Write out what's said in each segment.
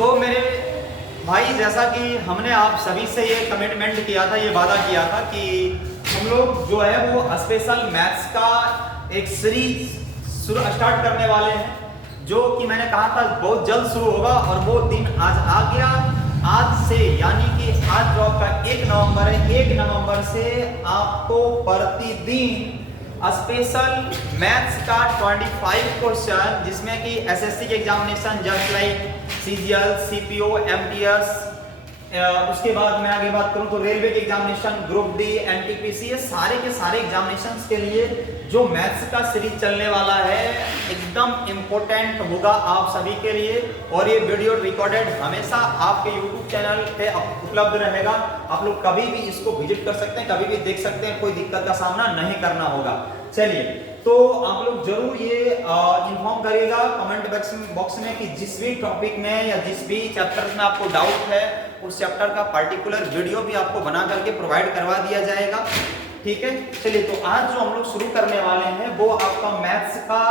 तो मेरे भाई, जैसा कि हमने आप सभी से ये कमिटमेंट किया था, ये वादा किया था कि हम लोग जो है वो स्पेशल मैथ्स का एक सीरीज स्टार्ट करने वाले हैं, जो कि मैंने कहा था बहुत जल्द शुरू होगा, और वो दिन आज आ गया। आज से यानी कि आज जो आपका 1 नवंबर है, 1 नवंबर से आपको प्रतिदिन स्पेशल मैथ्स का 25 क्वेश्चन, जिसमें कि एसएससी के examination just like CGL, CPO, MTS, उसके बाद मैं आगे बात करूं तो रेलवे के एग्जामिनेशन, ग्रुप डी, एनटीपीसी, ये सारे के सारे एग्जामिनेशंस के लिए जो मैथ्स का सीरीज चलने वाला है एकदम इम्पोर्टेंट होगा आप सभी के लिए। और ये वीडियो रिकॉर्डेड हमेशा आपके यूट्यूब चैनल पे उपलब्ध रहेगा। आप लोग कभी भी इसको विजिट कर सकते हैं, कभी भी देख सकते हैं, कोई दिक्कत का सामना नहीं करना होगा। चलिए, तो आप लोग जरूर ये इन्फॉर्म करिएगा कमेंट बॉक्स में कि जिस भी टॉपिक में या जिस भी चैप्टर में आपको डाउट है, उस चैप्टर का पार्टिकुलर वीडियो भी आपको बना करके प्रोवाइड करवा दिया जाएगा। ठीक है, चलिए, तो आज जो हम लोग शुरू करने वाले हैं वो आपका मैथ्स का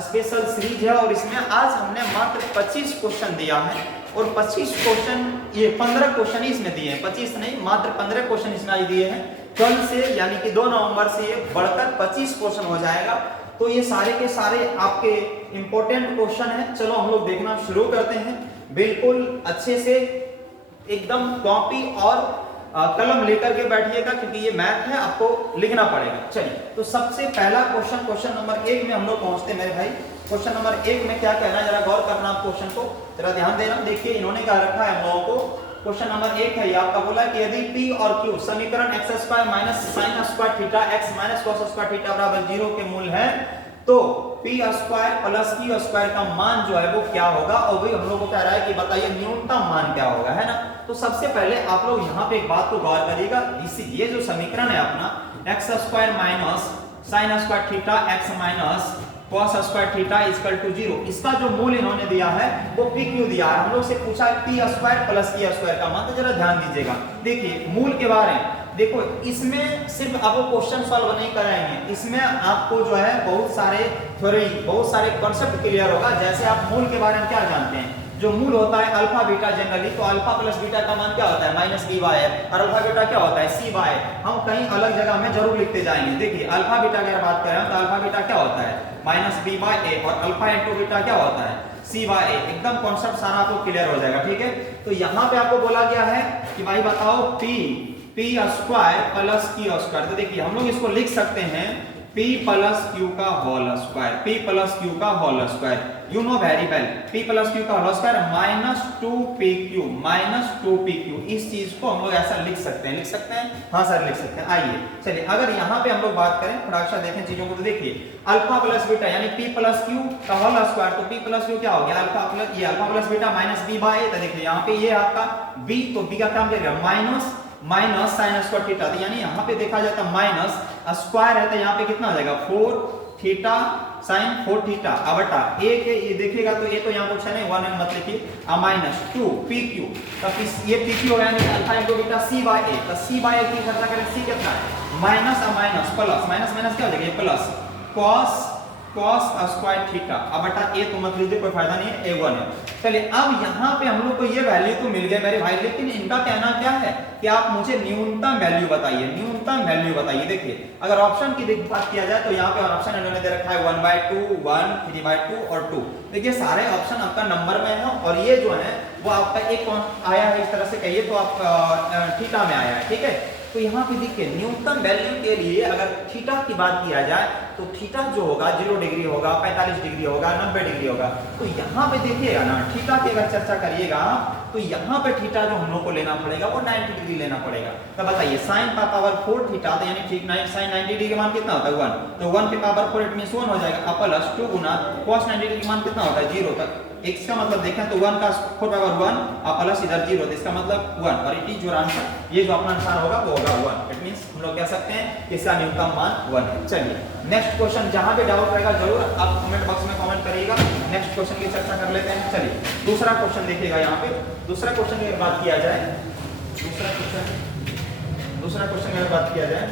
स्पेशल सीरीज है, और इसमें आज हमने मात्र 25 क्वेश्चन दिया है, और 25 क्वेश्चन, ये 15 क्वेश्चन ही इसमें दिए हैं, 25 नहीं, मात्र 15 क्वेश्चन इसमें आज दिए हैं। कल से यानी कि 2 नवंबर से ये बढ़कर 25 क्वेश्चन हो जाएगा। तो ये सारे के सारे आपके इंपॉर्टेंट क्वेश्चन हैं। चलो हम लोग देखना शुरू करते हैं। बिल्कुल अच्छे से एकदम कॉपी और कलम लेकर के बैठिएगा, क्योंकि ये मैथ है, आपको लिखना पड़ेगा। चलिए, तो सबसे पहला क्वेश्चन, क्वेश्चन नंबर 1 में हम लोग पहुंचते हैं मेरे भाई। क्वेश्चन नंबर 1 में क्या कहना है, जरा गौर करना आप क्वेश्चन को, जरा ध्यान देना। देखिए, इन्होंने क्या रखा है हम लोगों को। क्वेश्चन नंबर 1 है, ये आपका बोला कि यदि P और Q समीकरण x² minus sin square theta x minus cos square theta बराबर 0 के मूल है, तो P² प्लस Q स्क्वायर का मान जो है वो क्या होगा। और वही हम लोग को कह रहा है कि बताइए न्यूनतम मान क्या होगा, है ना। तो सबसे पहले आप लोग यहाँ पे एक बात को गौर करिएगा, ये जो समीकरण है अपना x² minus sin square theta x minus cos square theta equal to 0, इसका जो मूल इन्होंने दिया है वो PQ दिया है। हम लोग से पूछा है P² प्लस Q स्क्वायर का मान, तो जरा ध्यान दीजिएगा। देखिए, मूल के बारे में देखो, इसमें सिर्फ आपको क्वेश्चन सॉल्व नहीं कराएंगे, इसमें आपको जो है बहुत सारे थ्योरी, बहुत सारे कॉन्सेप्ट क्लियर होगा। जैसे आप मूल के बारे में क्या जानते हैं, जो मूल होता है अल्फा बीटा, जनरली तो अल्फा प्लस बीटा का मान क्या होता है माइनस बी बाय, और अल्फा बीटा क्या होता है सी बाय। हम कहीं अलग जगह में जरूर लिखते जाएंगे। देखिए, अल्फा बीटा अगर बात करें तो अल्फा बीटा क्या होता है माइनस बी बाय ए, और अल्फा इंटू बीटा क्या होता है सी बाय ए। एकदम कॉन्सेप्ट सारा आपको क्लियर हो जाएगा। ठीक है, तो यहाँ पे आपको बोला गया है कि भाई बताओ P² प्लस Q स्क्वायर। तो देखिए, हम लोग इसको लिख सकते हैं P प्लस Q का whole square, P plus Q का whole square, you know very well, P plus Q का whole square minus 2PQ, minus 2PQ। इस चीज को हम लोग ऐसा लिख सकते हैं, लिख सकते हैं, हाँ सर लिख सकते हैं। आइए, चलिए, अगर यहाँ पे हम लोग बात करें, थोड़ा सा देखें चीजों को, तो देखिए अल्फा प्लस बीटा यानी P प्लस Q का होल स्क्वायर, तो P प्लस Q क्या हो गया अल्फा प्लस, ये alpha plus beta minus B by A. तो देखिए यहाँ पे ये आपका B, तो B का काम करेगा माइनस sin स्क्वायर थीटा, तो यानी यहाँ पे देखा जाता है माइनस स्क्वायर है, तो यहाँ पे कितना आ जाएगा 4 थीटा sin 4 थीटा बटा ए के, ये देखिएगा तो ये तो यहाँ कुछ है नहीं, 1 मत लिखिए, माइनस 2PQ, तब ये PQ हो यानी alpha into beta C by A, तो C बाय ए की गणना करें, C कितना है minus minus plus, minus minus क्या हो जाएगा प्लस cos स्क्वायर थीटा बटा ए, तो मत लीजिए, कोई फायदा नहीं है, A1 है। चलिए, अब यहाँ पे हम लोग को ये वैल्यू तो मिल गए मेरे भाई, लेकिन इनका कहना क्या है कि आप मुझे न्यूनतम वैल्यू बताइए, न्यूनतम वैल्यू बताइए। देखिए, अगर ऑप्शन की बात किया जाए तो यहाँ पे ऑप्शन इन्होंने दे रखा है 1/2, 1, 3/2 और 2। देखिए, सारे ऑप्शन आपका नंबर में है, और ये जो है वो आपका एक आया है, इस तरह से कहिए तो आप थीटा में आया है। ठीक है, तो यहाँ पे देखिए न्यूनतम वैल्यू के लिए अगर थीटा की बात किया जाए तो थीटा जो होगा 0 डिग्री होगा, 45 डिग्री होगा, 90 डिग्री होगा। तो यहाँ पे देखिएगा ना, थीटा की अगर चर्चा करिएगा तो यहाँ पे थीटा जो हम लोग को लेना पड़ेगा वो 90 डिग्री लेना पड़ेगा। तो बताइए sin का पावर 4 थीटा, तो यानी ठीक sin 90 डिग्री का मान कितना होता है 1, तो 1 के पावर 4 इट मींस 1 हो जाएगा, प्लस 2 गुना cos 90 डिग्री का मान कितना होता है 0 तक। x का मतलब देखें तो 1 का 4 पावर 1 और प्लस इधर 0, तो इसका मतलब 1, और इट इज योर आंसर, ये जो अपना आंसर होगा वो होगा 1। इट मींस हम लोग कह सकते हैं कि इसका न्यूनतम मान 1 है। चलिए, नेक्स्ट क्वेश्चन, जहां पे डाउट रहेगा जरूर आप कमेंट बॉक्स में कमेंट करिएगा। नेक्स्ट क्वेश्चन की चर्चा कर लेते हैं। चलिए, दूसरा क्वेश्चन देखिएगा। यहाँ पे दूसरा क्वेश्चन की बात किया जाए, दूसरा क्वेश्चन की बात किया जाए,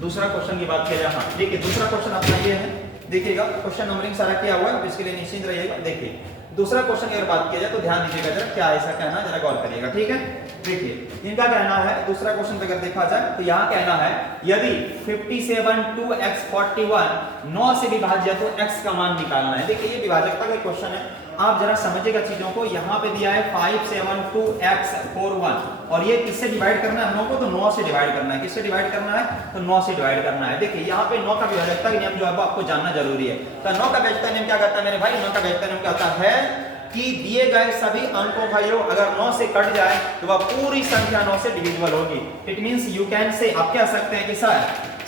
दूसरा क्वेश्चन की बात किया जाए। हाँ, देखिए, दूसरा क्वेश्चन अपना ये है, देखिएगा क्वेश्चन नंबरिंग सारा किया हुआ है, इसके लिए निश्चिंत रहिएगा। देखिए, दूसरा क्वेश्चन की अगर बात किया जाए तो ध्यान दीजिएगा जरा, क्या ऐसा कहना जरा गौर करिएगा, ठीक है। देखिए इनका कहना है, दूसरा क्वेश्चन पे अगर देखा जाए तो यहाँ कहना है यदि 57 2x 41 9 से विभाज्य है तो x का मान निकालना है। देखिए ये विभाजकता का क्वेश्चन है, आप जरा समझिएगा चीजों को। यहाँ पे दिया है 572x 41 और ये किससे डिवाइड करना है हम लोग को, तो 9 से डिवाइड करना है। किससे डिवाइड करना है, तो 9 से डिवाइड करना है। देखिए यहाँ पे 9 का विभाजकता का नियम जो है वो आपको जानना जरूरी है। तो 9 का विभाजकता नियम क्या कहता है मेरे भाई, 9 का विभाजकता नियम कहता है कि दिए गए सभी अंकों भाइयों अगर 9 से कट जाए तो वह पूरी संख्या 9 से डिविजिबल होगी। It means you can say, आप कह सकते हैं कि सर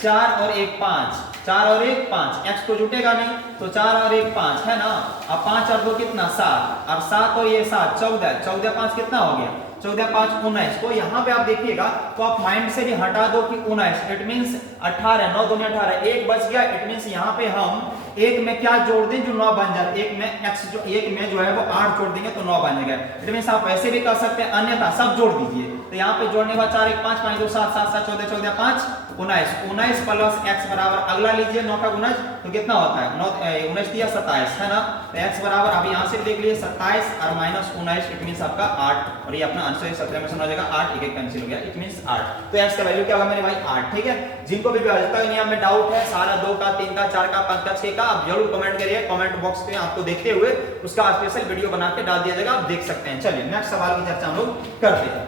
4 और 1 5, 4 और 1 5, x तो जुटेगा नहीं तो 4 और 1 5 है ना। अब 5 और 2 कितना 7, अब 7 और ये 7 14, 14 5 कितना हो गया, 14 5 19। तो यहाँ पे आप देखिएगा तो आप माइंड से भी हटा दो कि 19, इट मींस 18, 9 2 में 18, एक बच गया। इट मींस यहाँ पे हम एक में क्या जोड़ दें जो 9 बन जाए, एक में x जो एक में जो है वो 8 जोड़ देंगे तो 9 बन जाएगा। इट मींस आप ऐसे भी कर सकते हैं, अन्यथा सब जोड़ दीजिए। तो यहाँ पे जोड़ने का 4 1 5 5 2 7 7 7 14 14 5 19, 19 प्लस x बराबर अगला लीजिए 9 का गुणज तो कितना होता है 9 19 दिया 27 है ना। तो x बराबर आप यहाँ से देख लिए 27 और माइनस 19, इट मींस आपका 8 और ये अपना आंसर 17 में समझ जाएगा 8 एक कैंसिल हो गया, इट मींस 8। तो x का वैल्यू क्या होगा मेरे भाई 8, ठीक है। जिनको भी विभाज्यता के नियम में डाउट है, सारा 2 का 3 का 4 का 5 का 6 का, आप जरूर कमेंट करिए, कमेंट बॉक्स पे आपको देखते हुए उसका स्पेशल वीडियो बना के डाल दिया जाएगा, आप देख सकते हैं। चलिए नेक्स्ट सवाल की चर्चा हम लोग करते हैं।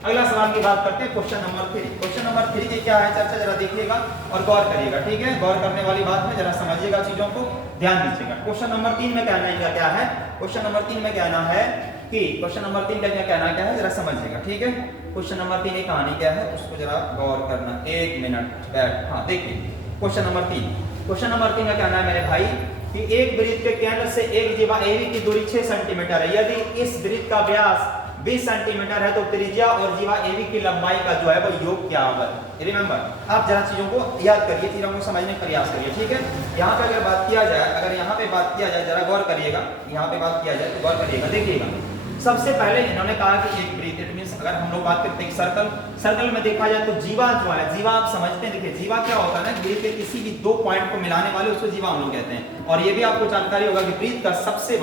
अगला सवाल की बात करते हैं क्वेश्चन नंबर 3। क्वेश्चन नंबर 3 की क्या है चर्चा जरा देखिएगा और गौर करिएगा, ठीक है। गौर करने वाली बात है, जरा समझिएगा चीजों को, ध्यान दीजिएगा। क्वेश्चन नंबर 3 में कहना है क्या है, क्वेश्चन नंबर 3 में कहना है कि क्वेश्चन नंबर 3 का कहना क्या है जरा समझिएगा, ठीक है। क्वेश्चन नंबर 3 की कहानी क्या है उसको जरा गौर करना, 1 मिनट बैठ। हाँ देखिए क्वेश्चन नंबर 3, क्वेश्चन नंबर 3 का कहना है मेरे भाई कि एक वृत्त के केंद्र से एक जीवा AB की दूरी 6 सेंटीमीटर है। यदि इस वृत्त का व्यास 20 सेंटीमीटर है तो त्रिज्या और जीवा AB की लंबाई का जो है वो योग क्या होगा। रिमेंबर, आप जरा चीजों को याद करिए, चीजों को समझने का प्रयास करिए, ठीक है। यहाँ पे अगर बात किया जाए, अगर यहाँ पे बात किया जाए जरा गौर करिएगा, यहाँ पे बात किया जाए तो गौर करिएगा। देखिएगा सबसे पहले इन्होंने कहा कि एक वृत्त, इट मींस अगर हम लोग बात करते हैं सर्कल, सर्कल में देखा जाए तो जीवा जो है, जीवा आप समझते हैं, देखिए जीवा क्या होता है ना, वृत्त के किसी भी 2 पॉइंट को मिलाने वाले उसको जीवा हम लोग कहते हैं। और ये भी आपको जानकारी होगा कि वृत्त का सबसे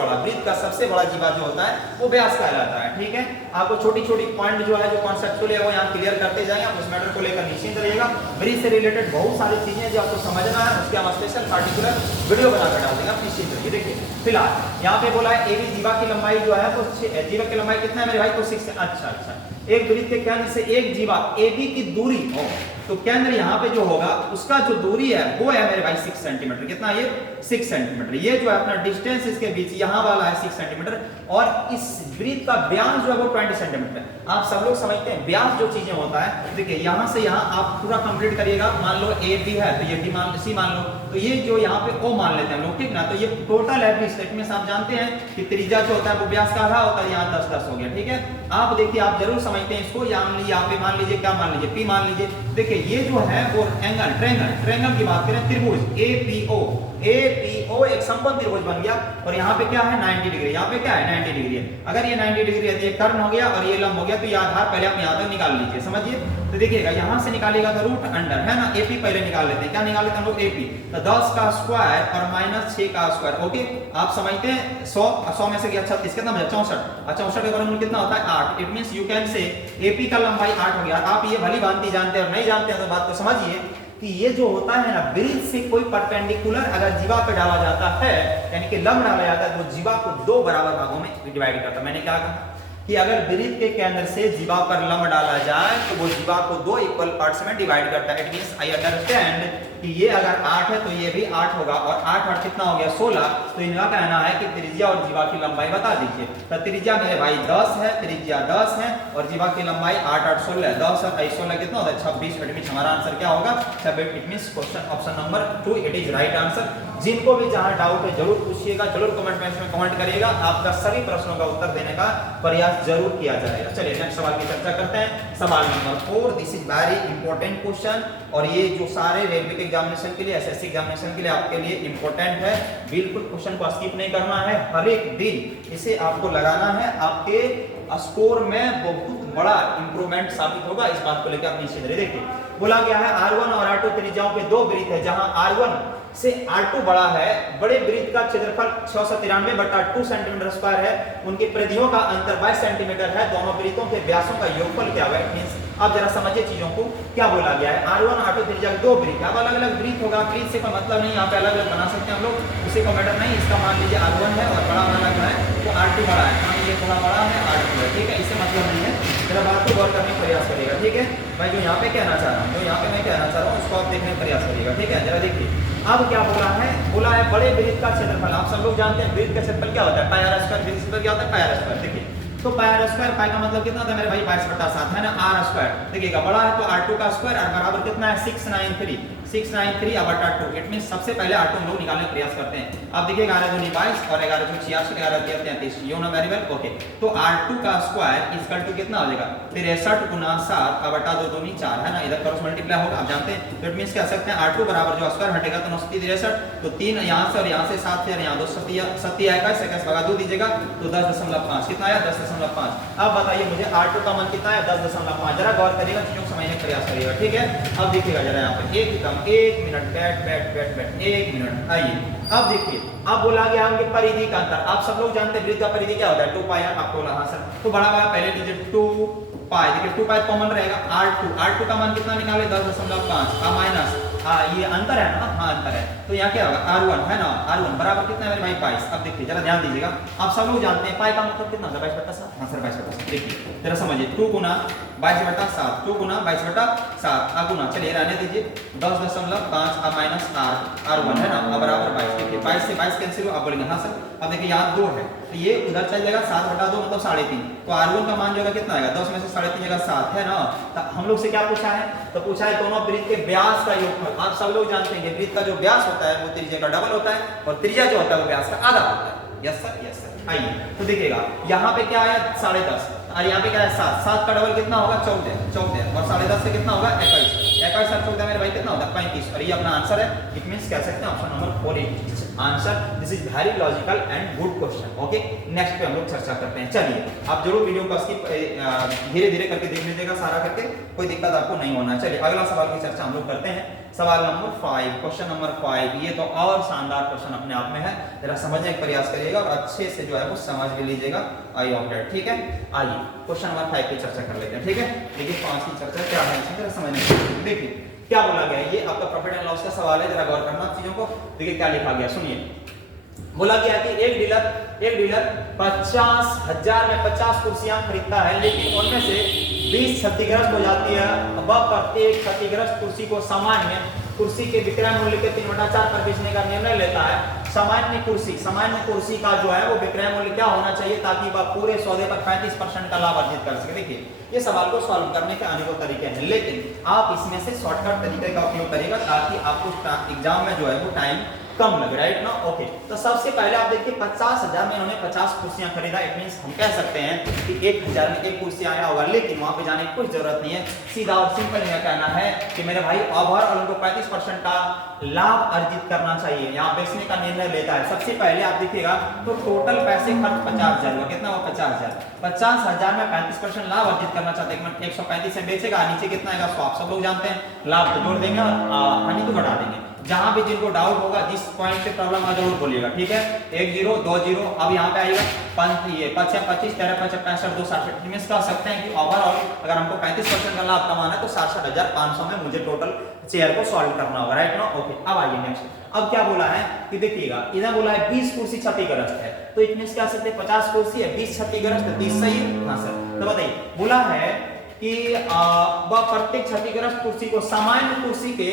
बड़ा जीवा जो होता है वो व्यास कहलाता है, ठीक है। आपको छोटी छोटी पॉइंट जो है जो कॉन्सेप्चुअल है वो यहाँ क्लियर करते जाएंगे, आप उस मैटर को लेकर निश्चिंत रहिएगा। वृत्त से रिलेटेड बहुत सारी चीजें जो आपको समझना है उसके हम स्पेशल पार्टिकुलर वीडियो बनाकर डाल देंगे, आप निश्चिंत रहिए। देखिए फिलहाल यहाँ पे बोला है AB जीवा की लंबाई जो है वो जीवा की लंबाई कितना है मेरे भाई, तो 6। अच्छा, एक वृत्त के केंद्र से एक जीवा AB की दूरी हो तो केंद्र यहाँ पे जो होगा उसका जो दूरी है वो है मेरे भाई 6 सेंटीमीटर। कितना ये 6 सेंटीमीटर। ये जो है अपना डिस्टेंस इसके बीच यहाँ वाला है 6 सेंटीमीटर और इस वृत्त का व्यास जो है वो 20 सेंटीमीटर। आप सब लोग समझते हैं व्यास जो चीजें होता है, देखिए यहाँ से यहाँ आप पूरा कंप्लीट करिएगा। मान लो AB है तो ये B मान C मान लो, तो ये जो यहाँ पे O मान लेते हैं हम लोग, ठीक ना। तो ये टोटल है 20। इसमें आप जानते हैं कि त्रिज्या जो होता है वो व्यास का आधा होता है, यहाँ 10 10 हो गया, ठीक है। आप देखिए आप जरूर समझते हैं इसको, यहाँ पे मान लीजिए क्या मान लीजिए P मान लीजिए। देखिए ये जो है वो एंगल ट्रायंगल की बात करें, त्रिभुज APO एक समकोण त्रिभुज बन गया और यहाँ पे क्या है 90 डिग्री, यहाँ पे क्या है 90 डिग्री है। अगर ये 90 डिग्री है तो ये कर्ण हो गया और ये लंब हो गया, तो ये आधार पहले आप यहाँ तक निकाल लीजिए, समझिए। तो देखिएगा यहाँ से निकालेगा तो रूट अंडर है ना, AP पहले निकाल लेते हैं। क्या निकाल लेते हैं हम लोग AP, तो 10 का स्क्वायर और माइनस 6 का स्क्वायर। ओके आप समझते हैं 100 में से गया 36 कितना बचा 64। 64 के बराबर कितना होता है 8। It means you can say AP का लंबाई 8 हो गया। आप ये भली भांति जानते हैं और नहीं जानते हैं तो बात को समझिए कि ये जो होता है ना वृत्त से कोई परपेंडिकुलर अगर जीवा पे डाला जाता है, यानी कि लंब डाला जाता है, तो जीवा को 2 बराबर भागों में डिवाइड करता है। मैंने क्या कहा कि अगर वृत्त के केंद्र से जीवा पर लंब डाला जाए तो वो जीवा को 2 इक्वल पार्ट्स में डिवाइड करता है। इट मींस आई अंडरस्टैंड कि ये अगर 8 है तो ये भी 8 होगा और 8 8 कितना हो गया 16। तो इनका कहना है कि त्रिज्या और जीवा की लंबाई बता दीजिए। तो त्रिज्या मेरे भाई 10 है, त्रिज्या 10 है और जीवा की लंबाई 8 8 16, 10 और 16 कितना होता है 26। इट मींस हमारा आंसर क्या होगा 26। It means question option number 2 it is right answer. जिनको भी जहां डाउट है जरूर पूछिएगा, जरूर कमेंट बॉक्स में कमेंट करिएगा, आपका सभी प्रश्नों का उत्तर देने का प्रयास जरूर किया जाएगा। चलिए नेक्स्ट सवाल की चर्चा करते हैं। सवाल number 4, this is very important question और ये जो सारे रेलवे के एग्जामिनेशन के लिए, एसएससी एग्जामिनेशन के लिए आपके लिए इंपॉर्टेंट है। बिल्कुल क्वेश्चन को स्किप नहीं करना है, हर एक दिन इसे आपको लगाना है, आपके स्कोर में बहुत बड़ा इंप्रूवमेंट साबित होगा। इस बात को लेकर आप निश्चित रहिए। देखिए बोला गया है R1 और R2 त्रिज्याओं के दो वृत्त है, जहां R1 से R2 बड़ा है, बड़े वृत्त का क्षेत्रफल 693/2 सेंटीमीटर स्क्वायर है, उनकी परिधियों का अंतर 22 सेंटीमीटर है, दोनों वृत्तों के व्यासों का योगफल क्या है। मींस अब जरा समझिए चीजों को, क्या बोला गया है, R1 R2 त्रिज्या के दो वृत्त, अब अलग अलग वृत्त होगा, वृत्त से कोई मतलब नहीं, यहाँ पे अलग अलग बना सकते हैं हम लोग, उसी को मैटर नहीं। इसका मान लीजिए R1 है और बड़ा वाला जो है वो R2 बड़ा है, मान लीजिए थोड़ा बड़ा है R2 है, ठीक है, इससे मतलब नहीं है, जरा बात को गौर करने का प्रयास करिएगा, ठीक है। मैं जो यहाँ पे कहना चाह रहा हूँ, जो यहाँ पे मैं कहना चाह रहा हूँ उसको आप देखने का प्रयास करिएगा, ठीक है। जरा देखिए अब क्या बोला है, बोला है बड़े वृत्त का क्षेत्रफल, आप सब लोग जानते हैं वृत्त का क्षेत्रफल क्या होता है, पाई आर स्क्वायर, वृत्त क्षेत्रफल क्या होता है, पाई आर स्क्वायर। देखिए तो पाई आर स्क्वायर, पाई का मतलब कितना होता है मेरे भाई 22/7 है ना, आर स्क्वायर। देखिएगा बड़ा है तो R2 का स्क्वायर और बराबर कितना है 693/2। इट मींस सबसे पहले R2 हम लोग निकालने का प्रयास करते हैं। अब देखिए 11 दूनी 22 और 11 दूनी 86, 11 तिया 33, you know very well, okay. तो R2 का स्क्वायर इक्वल टू कितना हो जाएगा 63 × 7/2 दूनी 4 है ना, इधर क्रॉस मल्टीप्लाई होगा, आप जानते हैं। तो इट मींस कह सकते हैं R2 बराबर जो स्क्वायर हटेगा तो 963, तो 3 यहां से और यहां से 7 फिर यहां 2 7 आएगा, 21 भगा 2 दीजिएगा तो 10.5 कितना आया 10.5। अब बताइए मुझे R2 का मान कितना है 10.5, जरा गौर करिएगा, चीजों को समझने का प्रयास करिएगा, ठीक है। अब देखिएगा जरा यहाँ पे एक मिनट बैठ 1 मिनट, आइए अब देखिए, अब बोला गया उनके परिधि का अंतर, आप सब लोग जानते हैं वृत्त का परिधि क्या होता है 2 पाई, आपको बोला हाँ सर, तो बड़ा वाला पहले लीजिए 2 पाई, देखिए 2 पाई कॉमन रहेगा, R2 का मान कितना निकाले 10.5 माइनस ये अंतर है ना, हाँ अंतर है, तो यहाँ क्या होगा R1 है ना, R1 बराबर कितना है मेरे भाई 22। अब देखिए जरा ध्यान दीजिएगा, आप सब लोग जानते हैं पाई का मतलब कितना होता है 22/7, हाँ सर 22/7। देखिए जरा समझिए 2 × 22/7, 2 × 22/7 गुना, चलिए रहने दीजिए 10.5 माइनस R1 है ना, बराबर 22। देखिए 22 से 22 कैंसिल हुआ, आप बोलेंगे हाँ सर। अब देखिए यहाँ 2 है तो ये उधर चल जाएगा 7/2 मतलब 3.5, तो R1 का मान जो है कितना आएगा 10 में से 3.5 जगह 7 है ना। तो हम लोग से क्या पूछा है, तो पूछा है दोनों वृत्त के व्यास का योगफल। आप सब लोग जानते हैं कि वृत्त का जो व्यास होता है वो त्रिज्या का डबल होता है और त्रिज्या जो होता है वो व्यास का आधा होता है। Yes sir, yes sir. आइए तो देखिएगा यहाँ पे क्या आया 10.5 और यहाँ पे क्या है 7 का डबल कितना होगा 14 और 10.5 से कितना होगा 21 और 14 मेरे भाई कितना होता है 35, और ये अपना आंसर है। इट मींस कह सकते हैं option number 4 is answer. This is very logical and good question, okay. Next पे हम लोग चर्चा करते हैं। चलिए आप जरूर वीडियो को स्किप धीरे धीरे करके देख लीजिएगा सारा करके, कोई दिक्कत आपको नहीं होना। चलिए अगला सवाल की चर्चा हम लोग करते हैं। सवाल नंबर 5, क्वेश्चन नंबर 5, ये तो और शानदार क्वेश्चन अपने आप में है, जरा समझने का प्रयास करिएगा और अच्छे से जो है वो समझ भी लीजिएगा। आई होप दैट, ठीक है। आइए क्वेश्चन नंबर 5 की चर्चा कर लेते हैं, ठीक है। देखिए 5 की चर्चा क्या है जरा समझने की। देखिए क्या बोला गया है, ये आपका प्रॉफिट एंड लॉस का सवाल है, जरा गौर करना चीजों को। देखिए क्या लिखा गया, सुनिए। बोला गया कि एक डीलर 50,000 में 50 कुर्सियां खरीदता है, लेकिन उनमें से 20 क्षतिग्रस्त हो जाती है। वह प्रत्येक क्षतिग्रस्त कुर्सी को सामान्य कुर्सी के विक्रय मूल्य के 3/4 पर बेचने का निर्णय लेता है। सामान्य कुर्सी का जो है वो विक्रय मूल्य क्या होना चाहिए ताकि वह पूरे सौदे पर 35% का लाभ अर्जित कर सके। देखिए ये सवाल को सॉल्व करने के अनेकों तरीके हैं, लेकिन आप इसमें से शॉर्टकट तरीके का उपयोग करिएगा ताकि आपको एग्जाम में जो है वो टाइम कम लग राइट ना, ओके। तो सबसे पहले आप देखिए 50,000 में इन्होंने 50 कुर्सियां खरीदा। इट मींस हम कह सकते हैं कि 1,000 में एक कुर्सी आया होगा, लेकिन वहां पे जाने की कोई जरूरत नहीं है। सीधा और सिंपल यह कहना है कि मेरे भाई ओवरऑल उनको 35% का लाभ अर्जित करना चाहिए, यहाँ बेचने का निर्णय लेता है। सबसे पहले आप देखिएगा तो टोटल पैसे खर्च 50,000 हुआ, कितना हुआ 50,000। 50,000 में 35% लाभ अर्जित करना चाहते हैं, 135 से बेचेगा, नीचे कितना आएगा 100। आप सब लोग जानते हैं लाभ तो जोड़ देंगे और हानि तो घटा देंगे। जहां भी जिनको डाउट होगा, जिस पॉइंट पे प्रॉब्लम आ जरूर बोलिएगा, ठीक है। 1 0 2 0 अब यहाँ पे आएगा 5 ये 5 6 25 13 5 65 2 67। मींस कह सकते हैं कि ओवरऑल अगर हमको 35% का लाभ कमाना है तो 67,500 में मुझे टोटल शेयर को सॉल्व करना होगा, राइट ना, ओके। अब आइए नेक्स्ट। अब क्या बोला है कि देखिएगा इधर बोला है 20 कुर्सी क्षतिग्रस्त है, तो इट मींस कह सकते हैं 50 कुर्सी है, 20 क्षतिग्रस्त है, 30 सही है, हाँ सर। तो बताइए बोला है कि वह प्रत्येक क्षतिग्रस्त कुर्सी को सामान्य कुर्सी के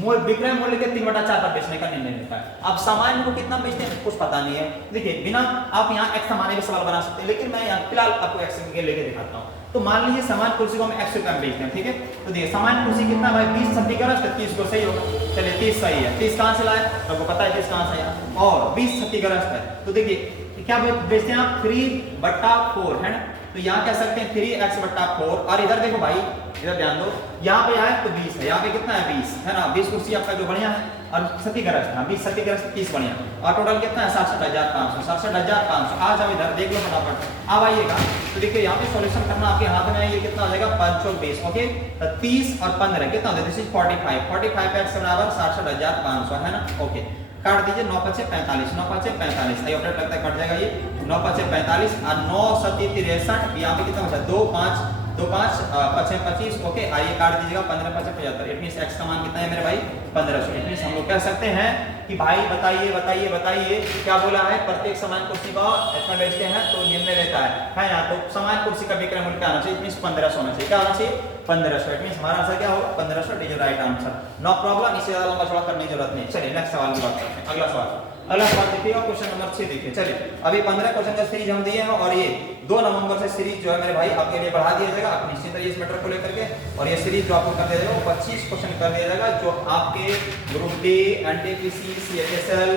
विक्रय मूल्य के 3/4 पर बेचने का निर्णय लेता है। अब सामान्य को कितना बेचते हैं कुछ पता नहीं है। देखिए बिना आप यहाँ x सामान्य के सवाल बना सकते हैं, लेकिन मैं यहाँ फिलहाल आपको x के लेके दिखाता हूँ। तो मान लीजिए सामान्य कुर्सी को हम x रुपए में बेचते हैं, ठीक है। तो देखिए सामान्य कुर्सी कितना भाई 20 क्षतिग्रस्त है, 30 को सही होगा। चलिए 30 सही है, 30 कहाँ से लाए आपको पता है 30 कहाँ से आया, और 20 क्षतिग्रस्त है। तो देखिए क्या बेचते हैं आप 3/4 है ना, तो यहाँ कह सकते हैं 3x/4 और इधर देखो भाई, इधर ध्यान दो, यहाँ पे आए तो 20 है, यहाँ पे कितना है 20 है ना, 20 कुर्सी आपका जो बढ़िया है और सती गरज है 20 सती गरज 30 बढ़िया और टोटल कितना है 67,500 67,500। आ जाओ इधर देख लो फटाफट, अब आइएगा तो देखिए यहाँ पे सॉल्यूशन करना आपके हाथ में है, ये कितना हो जाएगा 5 और 20 ओके, तो 30 और 15 कितना हो जाएगा, दिस इज 45 45 x बराबर 67,500 है ना ओके। काट दीजिए 9 5 45 9 5 45 आई ऑपरेट लगता है कट जाएगा ये 9 5 45 और 9 7 63 यहाँ पे कितना होता है 2 5 2 5 5 25 ओके। आइए काट दीजिएगा 15 5 75 इट मींस x का मान कितना है मेरे भाई 1500। इट मींस हम लोग कह सकते हैं कि भाई बताइए बताइए बताइए क्या बोला है, प्रत्येक समान कुर्सी का इतना बेचते हैं तो निम्न रहता है ना, तो समान कुर्सी का विक्रय मूल्य क्या आना चाहिए, इट मींस 1500 होना चाहिए, क्या होना चाहिए 1500। इट मींस हमारा आंसर क्या होगा 1500 is right answer, no problem, इससे ज्यादा लंबा चौड़ा करने की जरूरत नहीं। चलिए नेक्स्ट सवाल की बात करते हैं, अगला सवाल देखिएगा क्वेश्चन नंबर 6 देखिए। चलिए अभी 15 क्वेश्चन का सीरीज हम दिए हैं और ये 2 नवंबर से सीरीज जो है मेरे भाई आपके लिए बढ़ा दिया जाएगा, आप निश्चित तरीके इस मैटर को लेकर के, और ये सीरीज जो आपको कर दिया जाएगा वो 25 क्वेश्चन कर दिया जाएगा जो आपके ग्रुप डी एनटीपीसी सीएचएसएल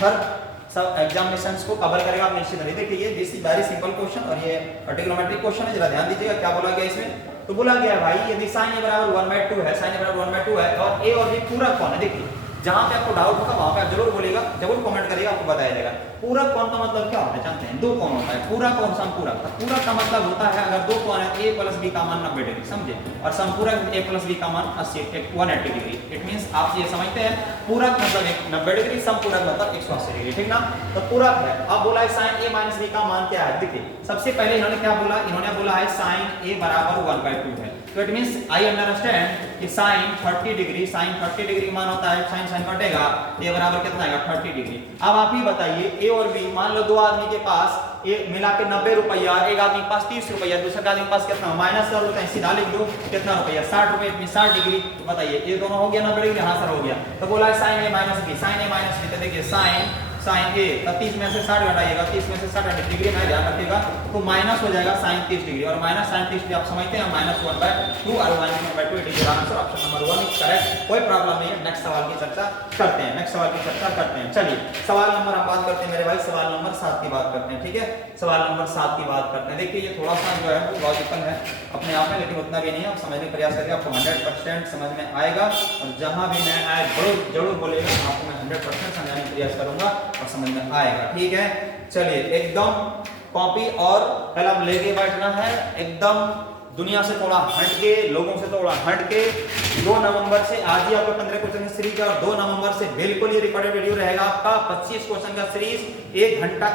हर सब एग्जामिनेशंस को कवर करेगा, आप निश्चित रहिए। देखिए ये this is very simple question और ये ट्रिग्नोमेट्रिक क्वेश्चन है, जरा ध्यान दीजिएगा क्या बोला गया इसमें। तो बोला गया है भाई यदि sin a बराबर 1/2 है, sin a बराबर 1/2 है और a और b पूरक कौन है, देखिए जहां पे आपको डाउट होगा वहां पे आप जरूर बोलिएगा, जरूर कमेंट करिएगा, आपको बताया जाएगा। पूरक कोण का मतलब क्या होता है जानते हैं, दो कोण होता है पूरक और समपूरक। पूरक का मतलब होता है अगर दो कोण है a + b का मान 90 डिग्री समझे, और समपूरक a + b का मान 180 डिग्री। इट मींस आप ये समझते हैं पूरक मतलब 90 डिग्री, समपूरक मतलब 180 डिग्री, ठीक ना। तो पूरक है, अब बोला है sin a - b का मान क्या है, देखिए सबसे पहले इन्होंने क्या बोला, इन्होंने बोला है sin a बराबर 1/2 है, तो इट मींस आई अंडरस्टैंड कि sin 30 डिग्री मान होता है sin कटेगा a बराबर कितना आएगा 30 डिग्री। अब आप ही बताइए a और b, मान लो दो आदमी के पास ये मिला के 90 रुपया, एक आदमी के पास 30 रुपया, दूसरे आदमी के पास कितना माइनस कर लो, सीधा लिख लो कितना रुपया 60 रुपये, इतनी 60 डिग्री। तो बताइए ये दोनों हो गया 90 डिग्री, हाँ सर हो गया। तो बोला है sin a - b, तो देखिए sin a 30 में से 60 घटाइएगा, 30 में से 60 डिग्री में ध्यान रखिएगा, तो माइनस हो जाएगा sin 30 डिग्री, और माइनस sin 30 डिग्री आप समझते हैं -1/2 और -1/2 it is answer, option number 1 is correct, कोई प्रॉब्लम नहीं है। नेक्स्ट सवाल की चर्चा करते हैं, चलिए सवाल नंबर हम बात करते हैं मेरे भाई, सवाल नंबर 7 की बात करते हैं, ठीक है। सवाल नंबर 7 की बात करते हैं, देखिए ये थोड़ा सा जो है वो लॉजिकल है अपने आप में, लेकिन उतना भी नहीं है, आप समझने का प्रयास करिए, आपको 100% समझ में आएगा, और जहां भी मैं आए जरूर बोलेगा, आपको मैं 100% समझाने का प्रयास करूंगा और समझ में आएगा, ठीक है। चलिए एकदम कॉपी और कलम लेके बैठना है, एकदम दुनिया से थोड़ा हटके, लोगों से थोड़ा हटके। 2 नवंबर से आज ही आपका 15 क्वेश्चन की सीरीज है और 2 नवंबर से बिल्कुल ये रिकॉर्डेड वीडियो रहेगा आपका 25 क्वेश्चन का सीरीज, 1 घंटा